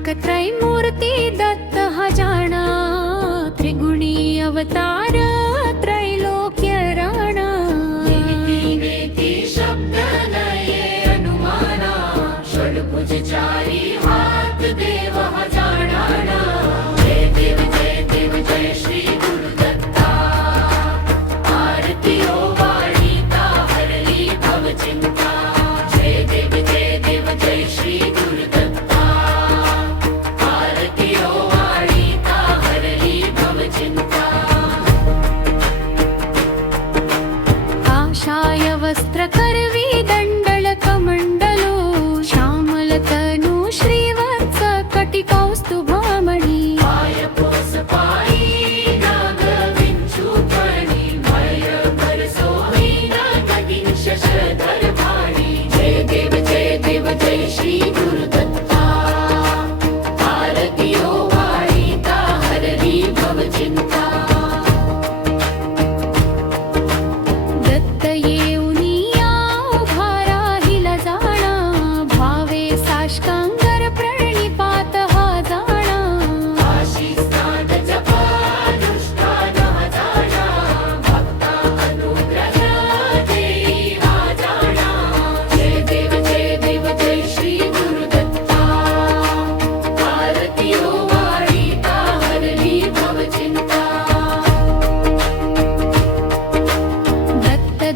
ठाक त्रैमूर्ती दत्त जाणा त्रिगुणी अवतार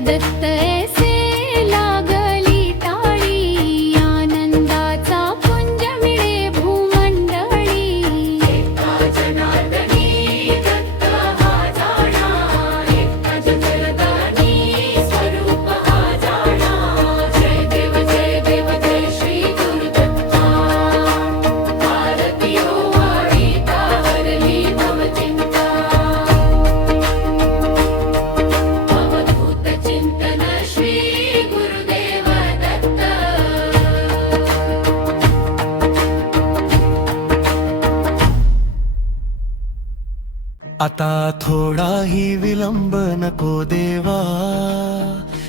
दत्त दत्त आता थोडाही विलंब नको देवा.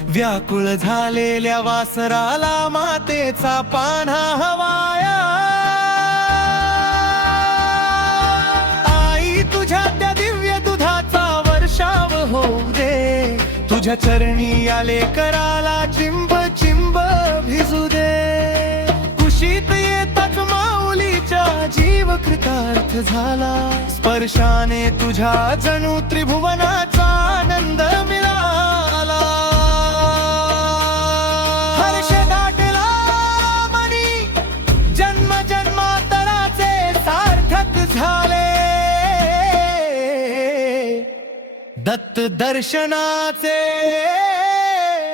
व्याकुळ झालेल्या वासराला मातेचा पान्हा हवाया. आई तुझ्या त्या दिव्य दुधाचा वर्षाव होऊ दे. तुझ्या चरणी आले कराला चिंब चिंब भिजू दे. कृतार्थ झाला. स्पर्शाने तुझ्या जणू त्रिभुवनाचा आनंद मिळाला. हर्ष दाटला मनी. जन्म जन्मांतराचे सार्थक झाले. दत्त दर्शनाचे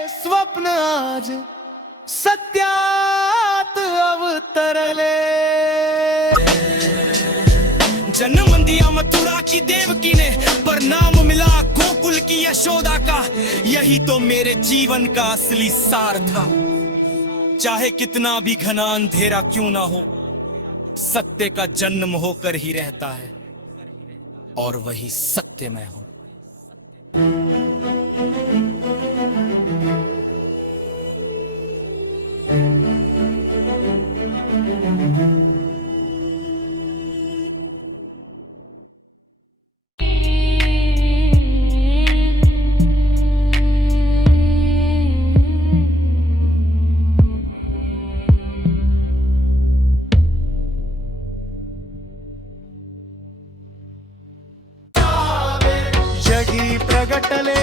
स्वप्न आज सत्यात यशोदा का, यही तो मेरे जीवन का असली सार था। चाहे कितना भी घना अंधेरा क्यों ना हो, सत्य का जन्म होकर ही रहता है, और वही सत्यमय हो। thank you గట్టలే